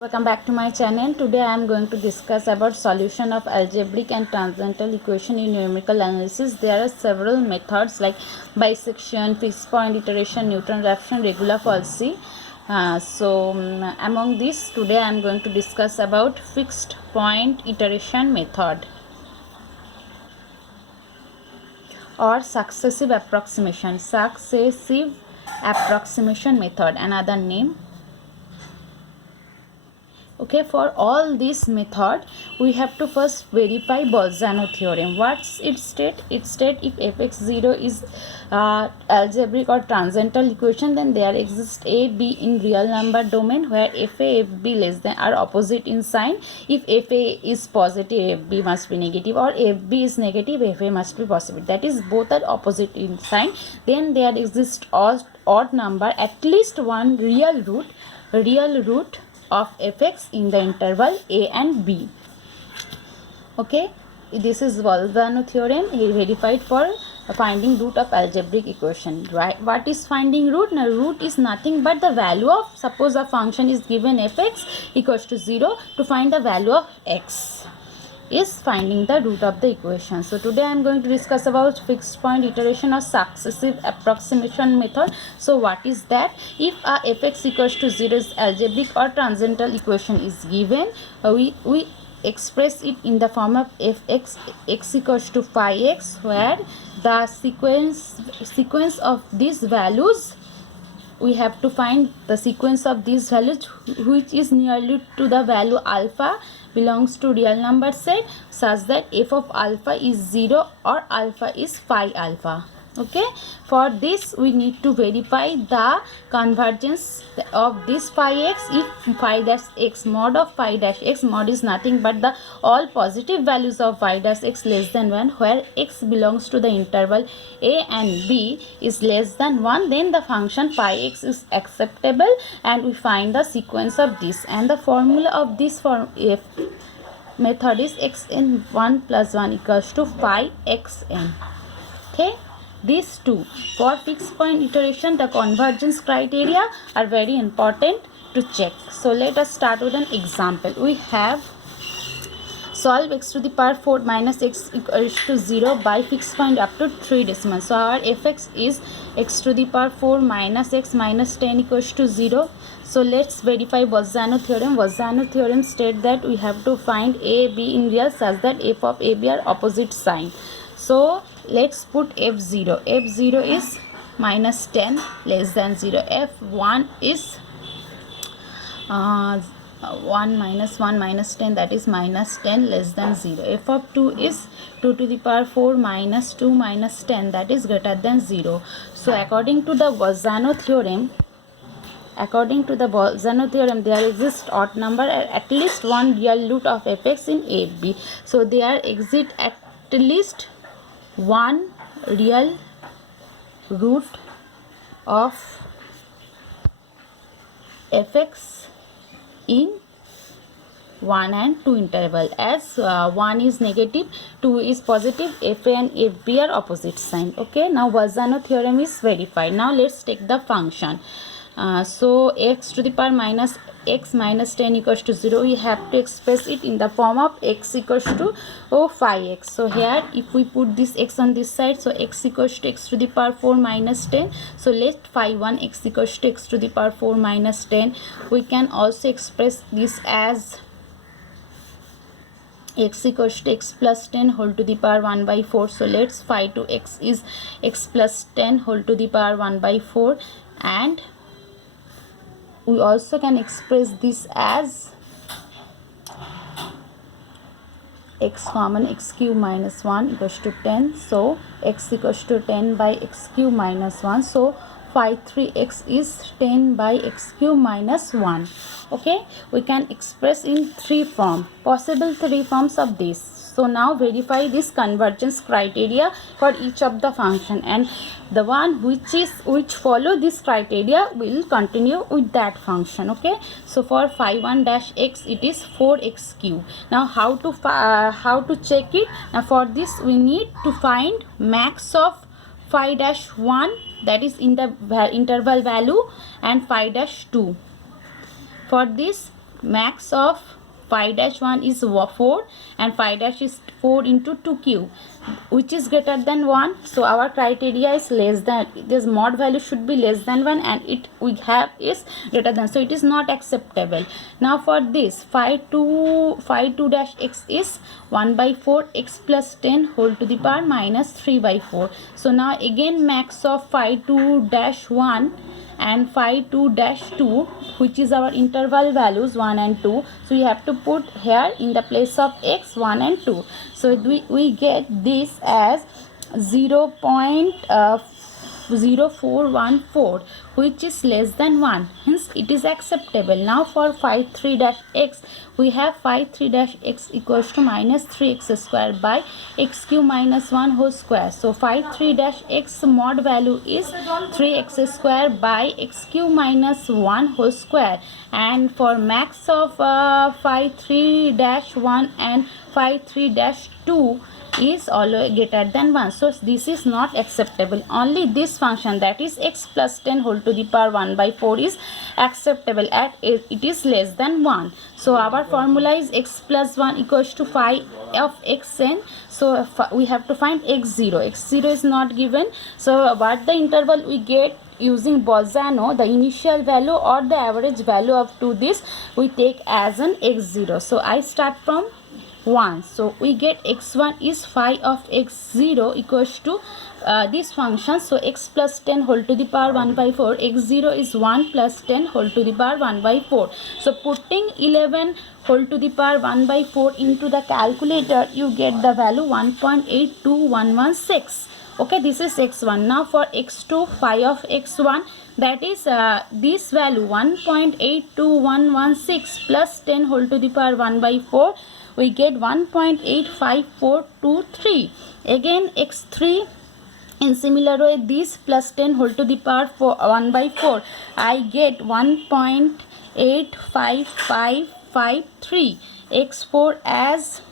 Welcome back to my channel. Today I am going to discuss about solution of algebraic and transcendental equation in numerical analysis. There are several methods like bisection, fixed point iteration, Newton-Raphson, regular falsy. Among these, today I am going to discuss about fixed point iteration method or successive approximation method, another name. Okay, for all this method we have to first verify Bolzano theorem. What's it state? It state if fx0 is algebraic or transcendental equation, then there exists a b in real number domain where fa fb less than are opposite in sign. If fa is positive, fb must be negative, or fb is negative, fa must be positive. That is, both are opposite in sign. Then there exists odd number, at least one real root of fx in the interval a and b. Okay, this is Bolzano theorem. He verified for finding root of algebraic equation. Right? What is finding root? Now, root is nothing but the value of, suppose a function is given fx equals to 0. To find the value of x is finding the root of the equation. So today I am going to discuss about fixed point iteration or successive approximation method. So what is that? If a fx equals to 0 is algebraic or transcendental equation is given, we express it in the form of fx x equals to phi x, where the sequence of these values, we have to find the sequence of these values which is nearly to the value alpha belongs to real number set, such that f of alpha is 0 or alpha is phi alpha. Okay, for this we need to verify the convergence of this phi x. If phi dash x mod of phi dash x mod is nothing but the all positive values of phi dash x less than 1, where x belongs to the interval a and b is less than 1, then the function phi x is acceptable, and we find the sequence of this. And the formula of this method is xn 1 plus 1 equals to phi xn. Okay, these two. For fixed point iteration, the convergence criteria are very important to check. So let us start with an example. We have solve x to the power 4 minus x equals to 0 by fixed point up to 3 decimals. So our fx is x to the power 4 minus x minus 10 equals to 0. So let's verify Bolzano theorem. Bolzano theorem states that we have to find a, b in real such that f of a, b are opposite sign. So let's put f0. f0 is minus 10 less than 0. f1 is 1 minus 1 minus 10, that is minus 10 less than 0. f of 2 is 2 to the power 4 minus 2 minus 10, that is greater than 0. So according to the Bolzano theorem, there exists odd number at least one real root of fx in ab. So there exists at least one real root of fx in 1 and 2 interval, as 1 is negative, 2 is positive, fa and fb are opposite sign. Okay, now Bolzano theorem is verified. Now let's take the function. So x to the power minus x minus 10 equals to 0, we have to express it in the form of x equals to phi x. So here if we put this x on this side, so x equals to x to the power 4 minus 10. So let phi 1 x equals to x to the power 4 minus 10. We can also express this as x equals to x plus 10 whole to the power 1 by 4. So let's phi to x is x plus 10 whole to the power 1 by 4, and we also can express this as x common x cube minus 1 equals to 10. So x equals to 10 by x cube minus 1. So phi 3x is 10 by x cube minus 1. Okay, we can express in possible three forms of this. So now verify this convergence criteria for each of the function, and the one which follow this criteria will continue with that function. Okay, so for phi 1 dash x it is 4x cube. Now how to check it? Now for this we need to find max of phi dash 1, that is in the interval value, and phi dash 2. For this max of phi dash 1 is 4 and phi dash is 4 into 2 cube, which is greater than 1. So our criteria is less than, this mod value should be less than 1 and it we have is greater than, so it is not acceptable. Now for this phi 2 dash x is 1 by 4 x plus 10 whole to the power minus 3 by 4. So now again max of phi 2 dash 1 and phi 2 dash 2, which is our interval values 1 and 2, so we have to put here in the place of x 1 and 2. So we get this as 0.0414, which is less than 1, hence it is acceptable. Now for phi 3 dash x, we have phi 3 dash x equals to minus 3x square by x cube minus 1 whole square. So phi 3 dash x mod value is 3x square by x cube minus 1 whole square, and for max of phi 3 dash 1 and phi 3 dash 2 is always greater than 1. So this is not acceptable. Only this function, that is x plus 10 whole to the power 1 by 4, is acceptable at it is less than 1. So our formula is x plus 1 equals to phi of xn. So we have to find x0. x0 is not given, so what the interval we get using Bolzano, the initial value or the average value up to this we take as an x0. So I start from 1, so we get x1 is phi of x0 equals to this function, so x plus 10 whole to the power 1 by 4, x0 is 1 plus 10 whole to the power 1 by 4. So putting 11 whole to the power 1 by 4 into the calculator, you get the value 1.82116. Okay, this is x1. Now for x2, phi of x1, that is this value 1.82116 plus 10 whole to the power 1 by 4, we get 1.85423. Again x3, in similar way, this plus 10 whole to the power 1 by 4, I get 1.85553. x4 as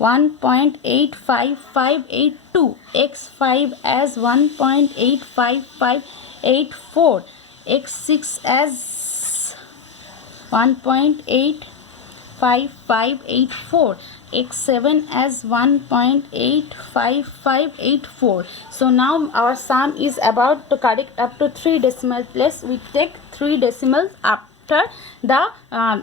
1.85582, x5 as 1.85584, x6 as 1.85584, x7 as 1.85584. So now our sum is about to correct up to 3 decimal place. We take 3 decimals after the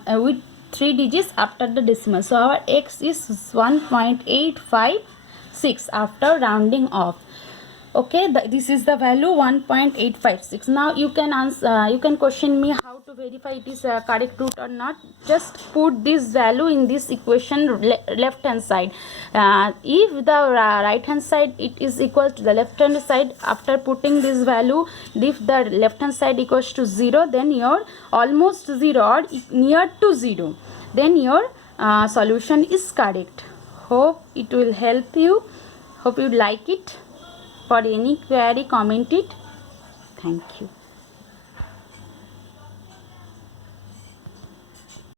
with 3 digits after the decimal. So our x is 1.856 after rounding off. Okay, this is the value 1.856. Now you can answer, you can question me how to verify it is correct root or not. Just put this value in this equation left hand side. If the right hand side it is equal to the left hand side, after putting this value, if the left hand side equals to 0, then your almost 0 or near to 0, then your solution is correct. Hope it will help you. Hope you like it. For any query, comment it. Thank you.